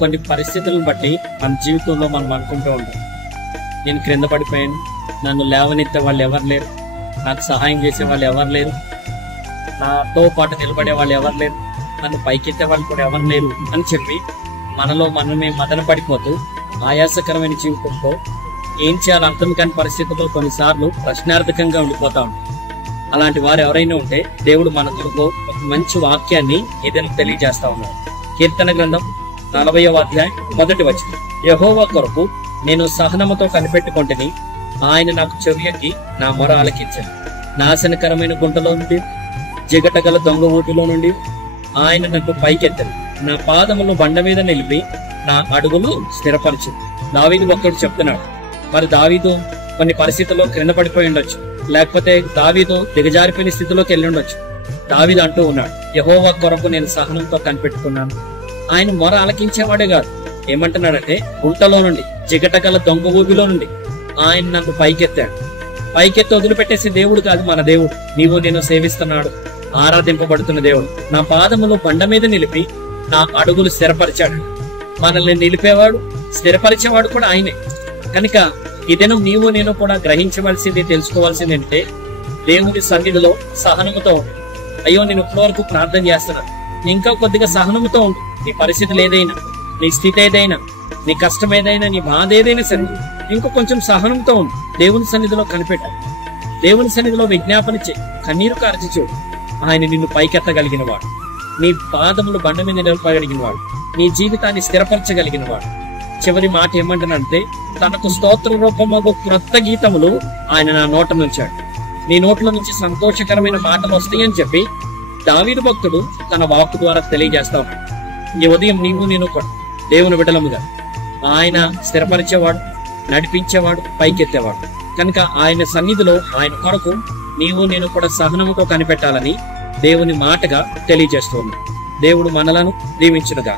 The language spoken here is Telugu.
కొన్ని పరిస్థితులను బట్టి మన జీవితంలో మనం అనుకుంటూ ఉంటాం, నేను క్రింద పడిపోయాను, నన్ను లేవనెత్తే వాళ్ళు ఎవరు లేరు, నాకు సహాయం చేసే వాళ్ళు ఎవరు లేరు, నాతో పాటు నిలబడే వాళ్ళు ఎవరు లేరు, నన్ను పైకెత్తే వాళ్ళు కూడా ఎవరు లేరు అని చెప్పి మనలో మనమే మదన పడిపోతూ ఆయాసకరమైన జీవితంలో ఏం చేయాలో అర్థం కాని పరిస్థితుల్లో కొన్నిసార్లు ప్రశ్నార్థకంగా ఉండిపోతా ఉంటాం. అలాంటి వారు ఎవరైనా ఉంటే దేవుడు మన కొరకు ఒక మంచి వాక్యాన్ని ఏదైనా తెలియజేస్తా ఉన్నాడు. కీర్తన గ్రంథం 40వ అధ్యాయం 1వ వచనం, యెహోవా కొరకు నేను సహనముతో కనిపెట్టుకొంటిని, ఆయన నాకు చెవియకి నా మొర ఆలకించాను. నాశనకరమైన గుంటలో నుండి, జిగటగల దొంగ ఊటిలో నుండి ఆయన నన్ను పైకెత్తను, నా పాదములను బండ మీద నిలిపి నా అడుగులు స్థిరపరచు. దావీదు భక్తుడు చెప్తున్నాడు. మరి దావీదు కొన్ని పరిస్థితుల్లో క్రింద పడిపోయి ఉండొచ్చు, లేకపోతే దావీదు దిగజారిపోయిన స్థితిలోకి వెళ్ళి ఉండొచ్చు. దావీదు అంటూ ఉన్నాడు, యెహోవా కొరకు నేను సహనంతో కనిపెట్టుకున్నాను. ఆయన మొర ఆలకించేవాడే కాదు, ఏమంటున్నాడంటే గుంటలో నుండి, జిగటగల దొంగ ఊబిలో నుండి ఆయన నన్ను పైకెత్తాడు. పైకెత్తి వదిలిపెట్టేసే దేవుడు కాదు మన దేవుడు. నీవు నేను సేవిస్తున్నాడు, ఆరాధింపబడుతున్న దేవుడు. నా పాదములు బండ మీద నిలిపి నా అడుగులు స్థిరపరిచాడు. మనల్ని నిలిపేవాడు, స్థిరపరిచేవాడు కూడా ఆయనే. కనుక ఇదేను నీవు నేను కూడా గ్రహించవలసింది, తెలుసుకోవాల్సింది అంటే దేవుని సన్నిధిలో సహనముతో ఉండు. అయ్యో నేను ఇప్పటి వరకు ప్రార్థన చేస్తున్నాను, ఇంకా కొద్దిగా సహనముతో ఉండు. నీ పరిస్థితులు ఏదైనా, నీ స్థితి ఏదైనా, నీ కష్టం ఏదైనా, నీ బాధ ఏదైనా సరే ఇంకో కొంచెం సహనంతో ఉండు. దేవుని సన్నిధిలో కనిపెట్టు, దేవుని సన్నిధిలో విజ్ఞాపన చేయి, కన్నీరు కార్చి చూడు. ఆయన నిన్ను పైకెత్తగలిగిన వాడు, నీ పాదములు బండ మీద నిలపగలిగిన వాడు, నీ జీవితాన్ని స్థిరపరచగలిగిన వాడు. చివరి మాట ఏమంటానంటే, తనకు స్తోత్ర రూపము క్రొత్త గీతములు ఆయన నా నోట నుంచాడు. నీ నోట్లో నుంచి సంతోషకరమైన మాటలు వస్తాయని చెప్పి దావీదు భక్తుడు తన వాక్కు ద్వారా తెలియజేస్తాం. ఈ ఉదయం నీవు నేను కూడా దేవుని బిడ్డలముగా ఆయన స్థిరపరిచేవాడు, నడిపించేవాడు, పైకెత్తేవాడు. కనుక ఆయన సన్నిధిలో ఆయన కొరకు నీవు నేను కూడా సహనముతో కనిపెట్టాలని దేవుని మాటగా తెలియజేస్తున్నాడు. దేవుడు మనలను దీవించునుగా.